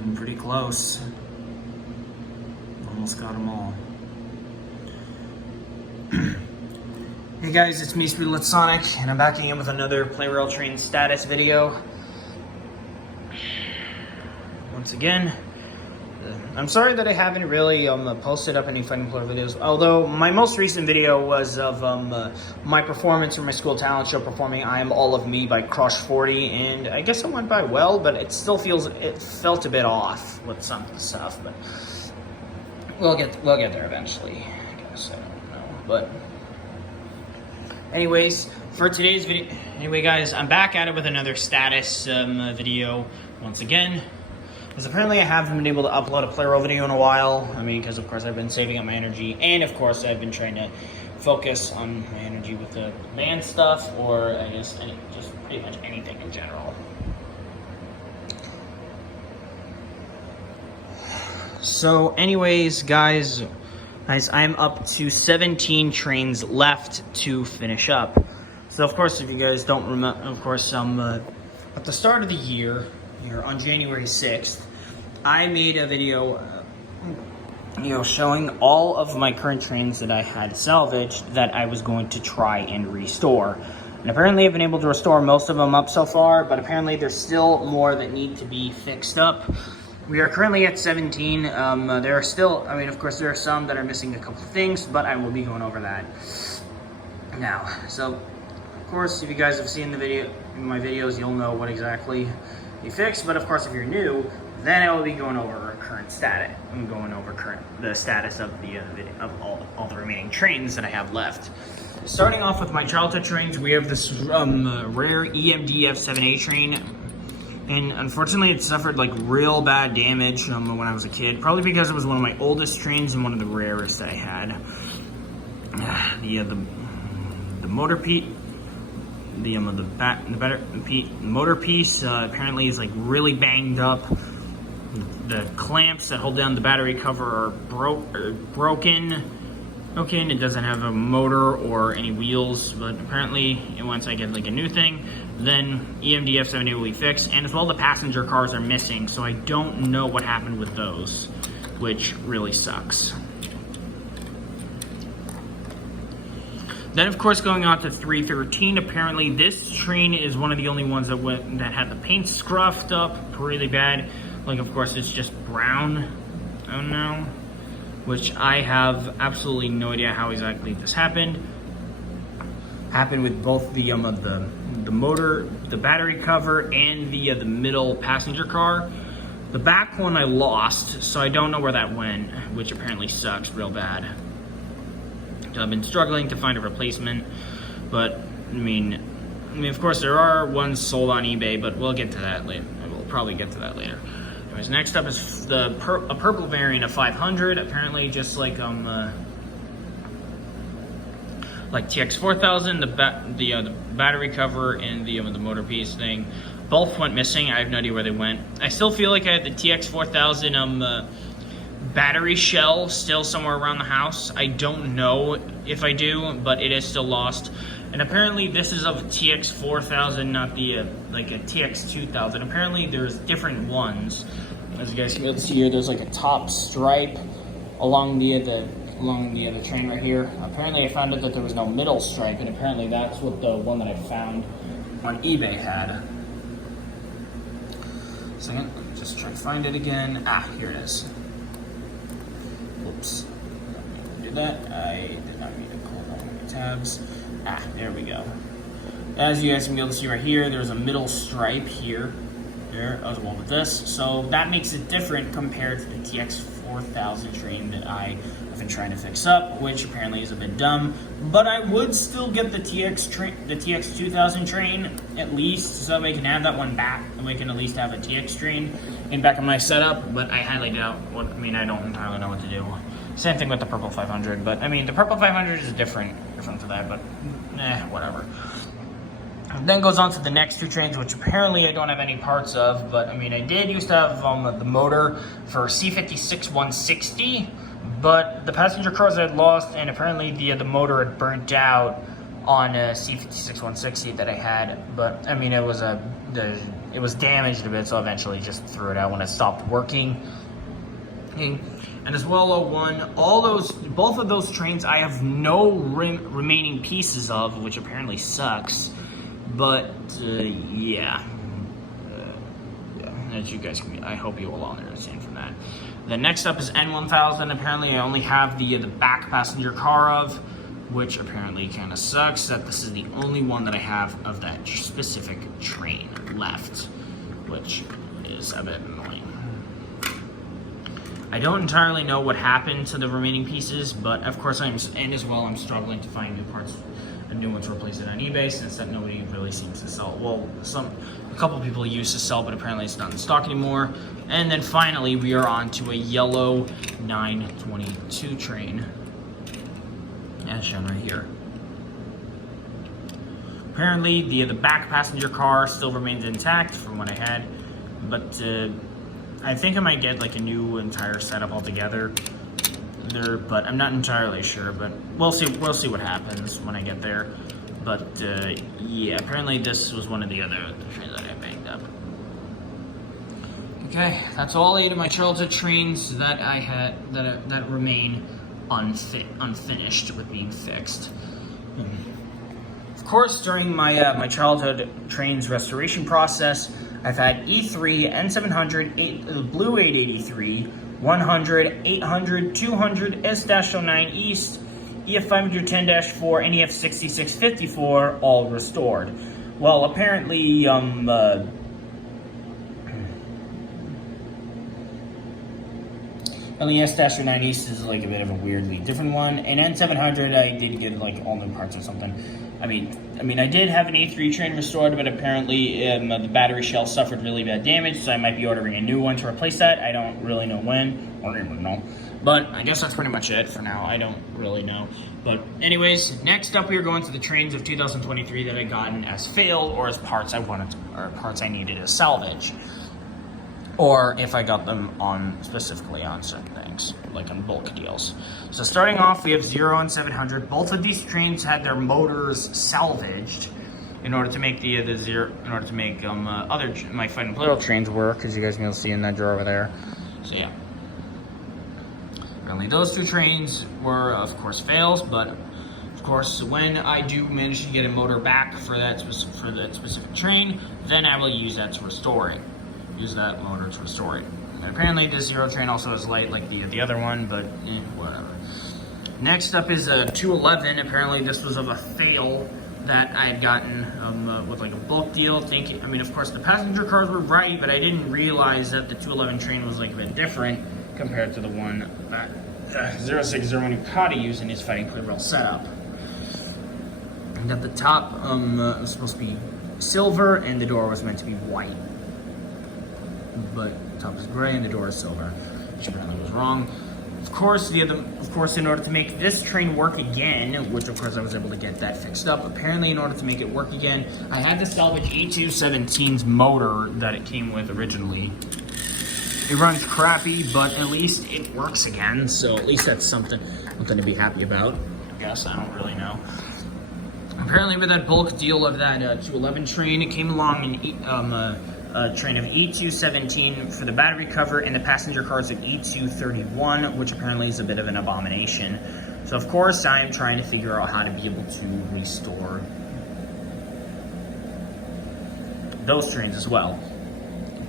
Getting pretty close. Almost got them all. Hey guys, it's me, Speedlet Sonic, and I'm back again with another Plarail train status video. Once again, I'm sorry that I haven't really posted up any Fighting Plarail videos, although my most recent video was of my performance for my school talent show performing I Am All of Me by Crush 40, and I guess it went by well, but it still felt a bit off with some of the stuff, but we'll get there eventually, I guess. I don't know, but anyways, for today's video, anyway guys, I'm back at it with another status video once again, because apparently I haven't been able to upload a Plarail video in a while. I mean, because of course I've been saving up my energy, and of course I've been trying to focus on my energy with the band stuff, or I guess just pretty much anything in general. So anyways, guys, I'm up to 17 trains left to finish up. So of course, if you guys don't remember, of course, at the start of the year, on January 6th, I made a video, showing all of my current trains that I had salvaged that I was going to try and restore. And apparently I've been able to restore most of them up so far, but apparently there's still more that need to be fixed up. We are currently at 17. There are still, I mean, of course, there are some that are missing a couple things, but I will be going over that now. So, of course, if you guys have seen my videos, you'll know what exactly you fixed. But of course, if you're new, then I will be going over current status. I'm going over the status of the all the remaining trains that I have left. Starting off with my childhood trains, we have this rare EMD F7A train. And unfortunately, it suffered like real bad damage when I was a kid. Probably because it was one of my oldest trains and one of the rarest I had. The motor piece, the motor piece apparently is like really banged up. The clamps that hold down the battery cover are broken. Okay, and it doesn't have a motor or any wheels, but apparently once I get like a new thing, then EMD F7A will be fixed, and as well the passenger cars are missing, so I don't know what happened with those, which really sucks. Then of course going on to 313, apparently this train is one of the only ones that had the paint scruffed up really bad. Like of course it's just brown, oh no. Which I have absolutely no idea how exactly this happened. Happened with both the motor, the battery cover, and the middle passenger car. The back one I lost, so I don't know where that went, which apparently sucks real bad. So I've been struggling to find a replacement, but I mean, of course there are ones sold on eBay, but we'll get to that later. We'll probably get to that later. Anyways, next up is a purple variant of 500. Apparently, just like TX4000, the battery cover and the motor piece thing, both went missing. I have no idea where they went. I still feel like I had the TX4000 battery shell still somewhere around the house. I don't know if I do, but it is still lost. And apparently this is of a TX4000, not the like a TX2000. Apparently there's different ones. As you guys can see here, there's like a top stripe along the train right here. Apparently I found out that there was no middle stripe, and apparently that's what the one that I found on eBay had. Second, let me just try to find it again. Ah, here it is. Oops. Do that. I did not mean to close all my tabs. Ah, there we go. As you guys can be able to see right here, there's a middle stripe here. There, as well with this. So that makes it different compared to the TX4000 train that I have been trying to fix up, which apparently is a bit dumb. But I would still get the TX2000 train at least, so we can have that one back, and we can at least have a TX train in back of my setup. But I highly doubt. I don't entirely know what to do. Same thing with the purple 500, but I mean the purple 500 is different for that, but whatever. Then goes on to the next two trains, which apparently I don't have any parts of, but I mean I did used to have the motor for C56 160, but the passenger cars I had lost, and apparently the motor had burnt out on C56 160 that I had. But I mean it was a it was damaged a bit, so I eventually just threw it out when it stopped working. And as well, 01, both of those trains I have no remaining pieces of, which apparently sucks. But yeah, as you guys can, I hope you will all understand from that. The next up is N1000. Apparently, I only have the back passenger car of, which apparently kind of sucks that this is the only one that I have of that specific train left, which is a bit annoying. I don't entirely know what happened to the remaining pieces, but of course I'm struggling to find new parts, a new one to replace it on eBay, since that nobody really seems to sell. Well, a couple people used to sell, but apparently it's not in stock anymore. And then finally, we are on to a yellow 922 train, as shown right here. Apparently, the back passenger car still remains intact from what I had, but I think I might get like a new entire setup altogether there, but I'm not entirely sure. But we'll see what happens when I get there. But yeah, apparently this was one of the other trains that I banged up. Okay, that's all 8 of my childhood trains that I had that remain unfinished with being fixed. Of course, during my my childhood trains restoration process, I've had E3, N700, Blue 883, 100, 800, 200, S-09 East, EF510-4, and EF6654 all restored. Well, apparently, the S-09 East is like a bit of a weirdly different one, and N700 I did get like all new parts or something. I mean, I did have an A3 train restored, but apparently the battery shell suffered really bad damage, so I might be ordering a new one to replace that. I don't really know when, or even know. But I guess that's pretty much it for now. I don't really know. But anyways, next up we are going to the trains of 2023 that I gotten as failed, or as parts I wanted to, or parts I needed to salvage. Or if I got them specifically on certain things, like on bulk deals. So starting off, we have 0 and 700. Both of these trains had their motors salvaged in order to make my Fight and Plarail trains work, as you guys can see in that drawer over there. So yeah. Apparently those 2 trains were, of course, fails, but of course, when I do manage to get a motor back for that specific train, then I will use that to restore it. Use that motor to restore it. And apparently this 0 train also is light like the other one, but whatever. Next up is a 211. Apparently this was of a fail that I had gotten with like a bulk deal. Of course the passenger cars were right, but I didn't realize that the 211 train was like a bit different compared to the one that 0601 Ducati used in his Fighting Plarail setup. And at the top was supposed to be silver, and the door was meant to be white. But the top is gray and the door is silver, which apparently was wrong. Of course, in order to make this train work again, which of course I was able to get that fixed up, apparently in order to make it work again, I had to salvage E217's motor that it came with originally. It runs crappy, but at least it works again, so at least that's something to be happy about. I guess, I don't really know. Apparently with that bulk deal of that 211 train, it came along in a train of E217 for the battery cover, and the passenger cars of E231, which apparently is a bit of an abomination. So of course I'm trying to figure out how to be able to restore those trains as well.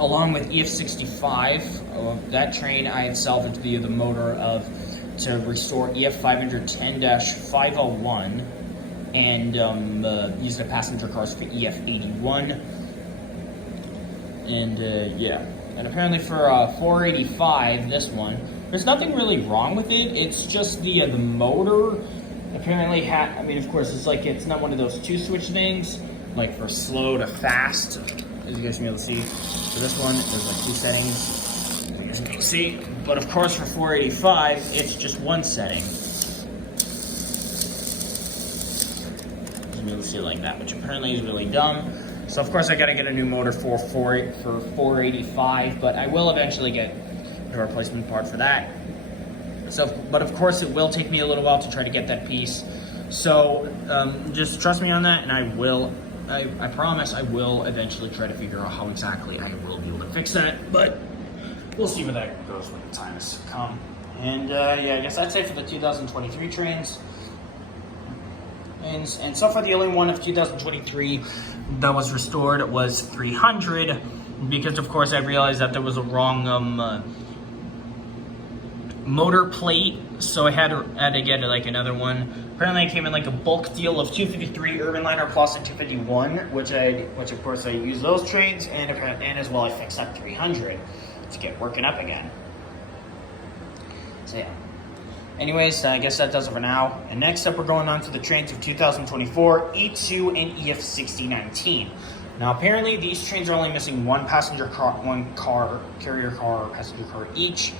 Along with EF65, that train I had salvaged via the motor to restore EF510-501 and use the passenger cars for EF81. And yeah, and apparently for 485, this one, there's nothing really wrong with it. It's just the motor apparently of course it's not one of those 2-switch things, like for slow to fast, as you guys can be able to see. For this one, there's like 2 settings, as you guys can be able to see. But of course for 485, it's just 1 setting. You can be able to see it like that, which apparently is really dumb. So of course I gotta get a new motor for 485, but I will eventually get a replacement part for that. But of course it will take me a little while to try to get that piece. So just trust me on that, and I will I promise I will eventually try to figure out how exactly I will be able to fix that, but we'll see where that goes when the time has come. And yeah, I guess that's it for the 2023 trains. And so far the only one of 2023 that was restored was 300, because of course I realized that there was a wrong motor plate, so I had to get like another one. Apparently it came in like a bulk deal of 253 Urban Liner plus a 251, which of course I use those trains, and as well I fixed up 300 to get working up again. So yeah. Anyways, I guess that does it for now. And next up, we're going on to the trains of 2024, E2 and EF6019. Now, apparently, these trains are only missing one carrier car or passenger car each.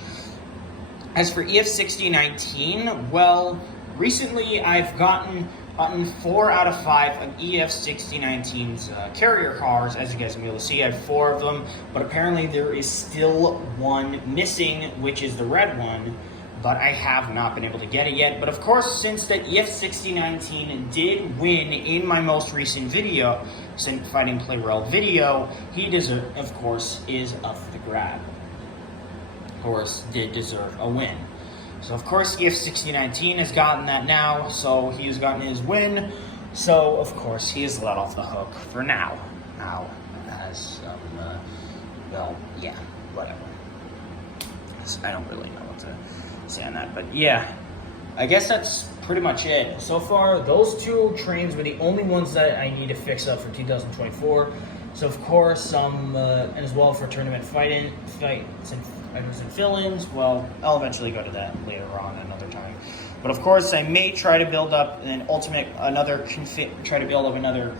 As for EF6019, well, recently I've gotten 4 out of 5 of EF6019's carrier cars. As you guys will be able to see, I have 4 of them, but apparently there is still one missing, which is the red one. But I have not been able to get it yet. But of course, since the EF6019 did win in my most recent video, since Fighting Plarail video, he of course, is up for the grab. Of course, did deserve a win. So of course, EF6019 has gotten that now, so he has gotten his win. So of course, he is let off the hook for now. Now, as, well, yeah, whatever. I don't really know what to say on that, but yeah, I guess that's pretty much it. So far, those 2 trains were the only ones that I need to fix up for 2024. So of course, and as well for tournament fights and fill-ins. Well, I'll eventually go to that later on another time. But of course, I may try to build up another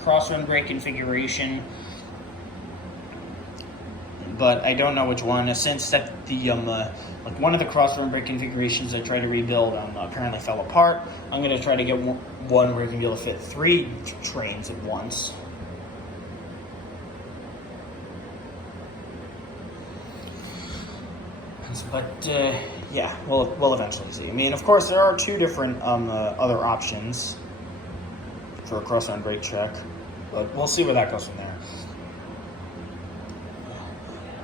cross-run brake configuration. But I don't know which one. Since that the one of the cross-run brake configurations I tried to rebuild apparently fell apart, I'm going to try to get one where you can be able to fit 3 trains at once. But yeah, we'll eventually see. I mean, of course, there are 2 different other options for a cross-run brake check, but we'll see where that goes from there.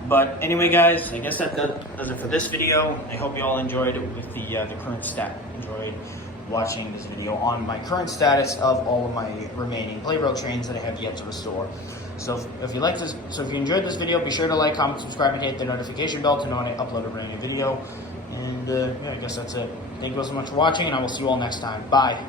But anyway, guys, I guess that does it for this video. I hope you all enjoyed with the current enjoyed watching this video on my current status of all of my remaining Plarail trains that I have yet to restore. So if you enjoyed this video, be sure to like, comment, subscribe, and hit the notification bell to know when I upload a brand new video. And yeah, I guess that's it. Thank you all so much for watching, and I will see you all next time. Bye.